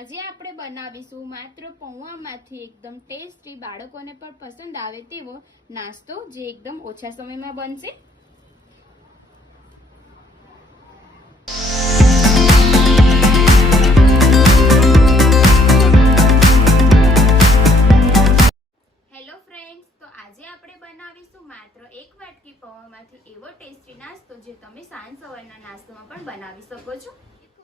આજે આપણે બનાવીશું માત્ર પૌવામાંથી એકદમ ટેસ્ટી બાળકોને પણ પસંદ આવે તેવો નાસ્તો જે એકદમ ઓછા સમયમાં બનશે। હેલો ફ્રેન્ડ્સ, તો આજે આપણે બનાવીશું માત્ર એક વાટકી પૌવામાંથી એવો ટેસ્ટી નાસ્તો જે તમે સાંજ સવારના નાસ્તામાં પણ બનાવી શકો છો।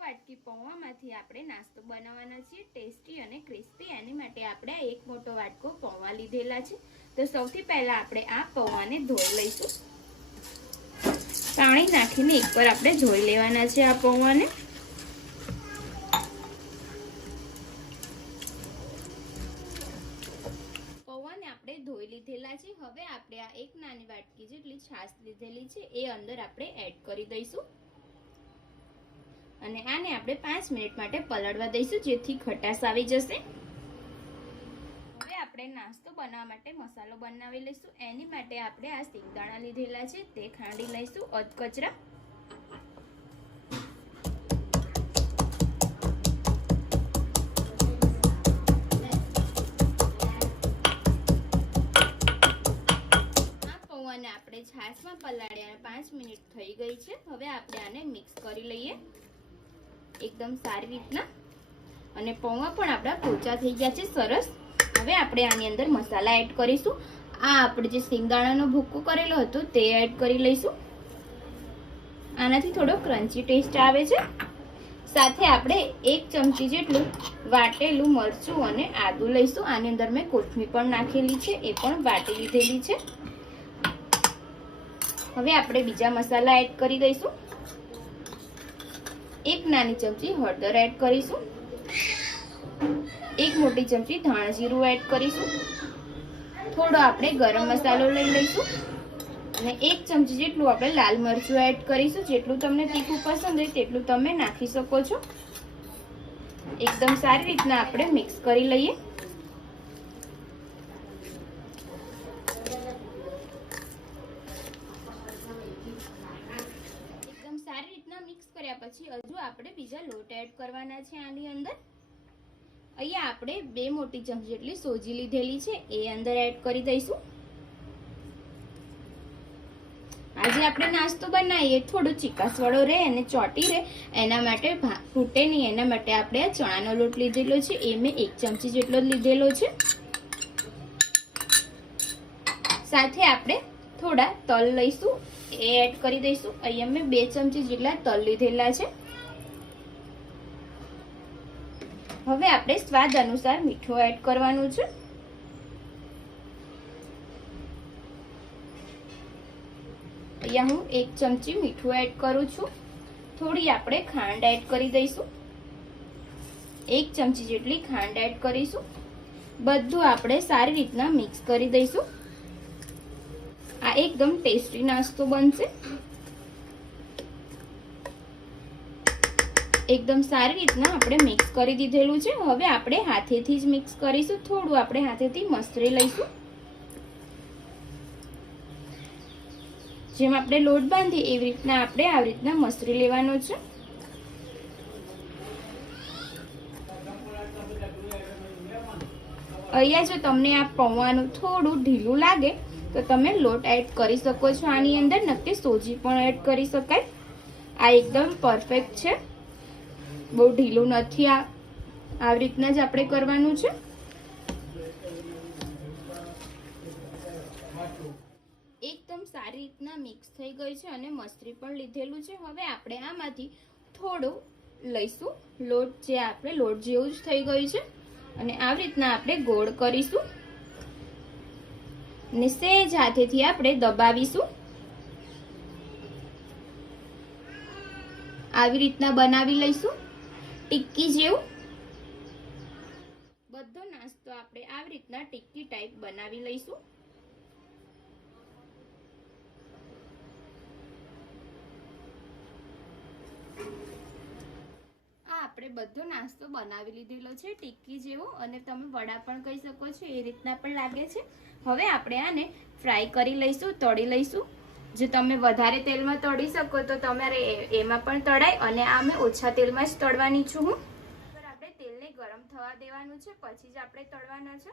વાટકી પૌવામાંથી આપણે નાસ્તો બનાવવાના છીએ ટેસ્ટી અને ક્રિસ્પી। એની માટે આપણે એક મોટો વાટકો પૌવા લીધેલા છે। તો સૌથી પહેલા આપણે આ પૌવાને ધોઈ લઈશું। પાણી નાખીને એકવાર આપણે ધોઈ લેવાના છે આ પૌવાને। પૌવાને આપણે ધોઈ લીધેલા છે। હવે આપણે આ એક નાની વાટકી જેટલી છાશ લીધેલી છે એ અંદર આપણે એડ કરી દઈશું અને આને આપણે 5 મિનિટ માટે પલાળવા દઈશું જેથી ખટાશ આવી જશે। હવે આપણે નાસ્તો બનાવવા માટે મસાલો બનાવી લઈશું। એની માટે આપણે આ સિંગદાણા લીધેલા છે તે ખાંડી લઈશું અધકચરા। આ પૌવાને આપણે છાશમાં પલાળ્યા 5 મિનિટ થઈ ગઈ છે। હવે આપણે આને મિક્સ કરી લઈએ एकदम सारी रीतना અને પૌવા પણ આપડા પોચા થઈ ગયા છે સરસ। હવે આપણે આની અંદર મસાલા એડ કરીશું। આ આપણે જે સિંગદાણાનો ભૂકો કરેલો હતો તે એડ કરી લઈશું। આનાથી થોડો ક્રન્ચી ટેસ્ટ આવે છે। સાથે આપણે 1 ચમચી જેટલું વાટેલું મરચું અને આદુ લઈશું। આની અંદર મેં કોથમીર પણ નાખેલી છે એ પણ વાટી લીધેલી છે। હવે આપણે બીજા મસાલા એડ કરી દઈશું। 1 નાની ચમચી હળદર એડ કરીશું। 1 મોટી ચમચી ધાણા જીરું એડ કરીશું। થોડો આપણે ગરમ મસાલો લઈ લઈશું અને 1 ચમચી જેટલું આપણે લાલ મરચું એડ કરીશું। જેટલું તમને તીખું પસંદ હોય તેટલું તમે નાખી શકો છો। એકદમ સારી રીતના આપણે મિક્સ કરી લઈએ। સારી રીતના મિક્સ કર્યા પછી હજુ આપણે બીજા લોટ એડ કરવાના છે આની અંદર। અહીંયા આપણે 2 મોટી ચમચી જેટલી સોજી લીધેલી છે એ અંદર એડ કરી દઈશું। આજે આપણે નાસ્તો બનાવીએ થોડો ચીકાસવાળો રહે અને ચોટી રહે એના માટે તૂટે નહીં એના માટે આપણે આ ચણાનો લોટ લીધેલો છે એ મેં 1 ચમચી જેટલો લીધેલો છે। સાથે આપણે થોડા તલ લઈશું એ એડ કરી દઈશું। અહીંયા મેં 2 ચમચી જેટલા તલ લીધેલા છે। હવે આપણે સ્વાદ અનુસાર મીઠું એડ કરવાનું છે। અહીંયા હું 1 ચમચી મીઠું એડ કરું છું। થોડી આપણે ખાંડ એડ કરી દઈશું। 1 ચમચી જેટલી ખાંડ એડ કરીશું। બધું આપણે સારી રીતના મિક્સ કરી દઈશું। આ એકદમ ટેસ્ટી નાસ્તો બનશે। એકદમ સારી રીતના આપણે મિક્સ કરી દીધેલું છે। હવે આપણે હાથેથી જ મિક્સ કરીશું। થોડું આપણે હાથેથી મસળી લઈશું। જેમ આપણે લોટ બાંધીએ એવી રીતના આપણે આવી રીતના મસળી લેવાનો છે। અહીંયા જો તમને આ પૌવાનું થોડું ઢીલું લાગે તો તમે લોટ એડ કરી શકો છો આની અંદર। નક્કી સોજી પણ એડ કરી શકાય। આ એકદમ પરફેક્ટ છે, બહુ ઢીલું નથી। આવી રીતના જ આપણે કરવાનું છે। એકદમ સારી રીતના મિક્સ થઈ ગઈ છે અને મસરી પણ લીધેલું છે। હવે આપણે આમાંથી થોડું લઈશું લોટ, જે આપણે લોટ જેવું જ થઈ ગયું છે અને આવી રીતના આપણે ગોળ કરીશું અને સહેજ હાથેથી આપણે દબાવીશું। આવી રીતના બનાવી લઈશું ટિક્કી જેવું। બધો નાસ્તો આપણે આવી રીતના ટિક્કી ટાઈપ બનાવી લઈશું। આપણે બધો નાસ્તો બનાવી લીધેલો છે ટિક્કી જેવો અને તમે વડા પણ કહી શકો છો એ રીતના પણ લાગે છે। હવે આપણે આને ફ્રાય કરી લઈશું, તળી લઈશું। જો તમે વધારે તેલમાં તળી શકો તો તમારે એમાં પણ તળાય અને આ મેં ઓછા તેલમાં જ તળવાની છું હું। આપણે તેલને ગરમ ગરમ થવા દેવાનું છે, પછી જ આપણે તળવાના છે.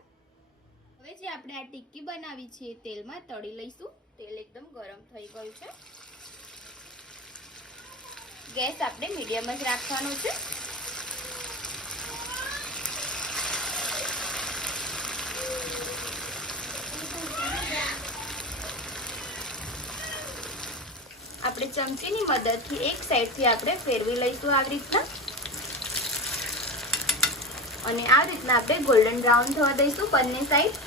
હવે જે આપણે આ ટિક્કી બનાવી છે એ તેલમાં તળી લઈશું. તેલ એકદમ ગરમ થઈ ગયું છે. ગેસ આપણે મીડિયમ જ રાખવાનો છે. આપણે ચમચીની મદદથી એક સાઈડથી આપણે ફેરવી લઈશું આવી રીતના, અને આ રીતના આપણે ગોલ્ડન બ્રાઉન થવા દઈશું બંને સાઈડ.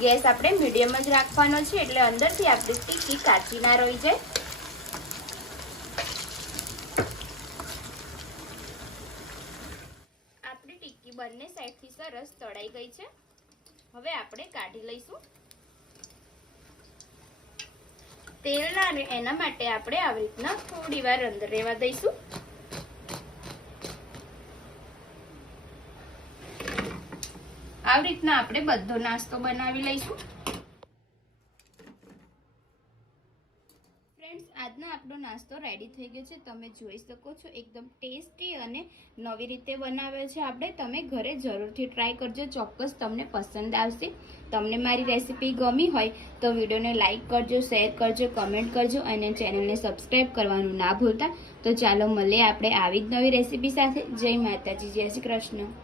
ગેસ આપણે મીડિયમ જ રાખવાનો છે, એટલે અંદરથી આપણી ટિક્કી કાચી ના રહી જાય. આપણી ટિક્કી બંને સાઈડથી સરસ તળાઈ ગઈ છે. હવે આપણે કાઢી લઈશું. તેલ ના રહે એના માટે આપણે આવી રીતના થોડી વાર અંદર રહેવા દઈશું. આવી રીતના આપણે બધો નાસ્તો બનાવી લઈશું. ફ્રેન્ડ્સ, આજનો આપણો નાસ્તો રેડી થઈ ગયો છે. તમે જોઈ શકો છો એકદમ ટેસ્ટી અને નવી રીતે બનાવ્યો છે આપણે. તમે ઘરે જરૂરથી ટ્રાય કરજો, ચોક્કસ તમને પસંદ આવશે. તમને મારી રેસીપી ગમી હોય તો વિડીયોને લાઈક કરજો, શેર કરજો, કમેન્ટ કરજો અને ચેનલને સબસ્ક્રાઈબ કરવાનું ના ભૂલતા. તો ચાલો મળીએ આપણે આવી જ નવી રેસીપી સાથે. જય માતાજી, જય શ્રી કૃષ્ણ.